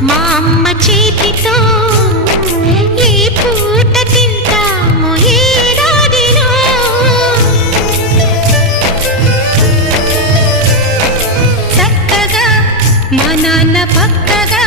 మా అమ్మ చేతితో ఈ పూట తింటాము ఏడాదిలో. చక్కగా మా నాన్న పక్కగా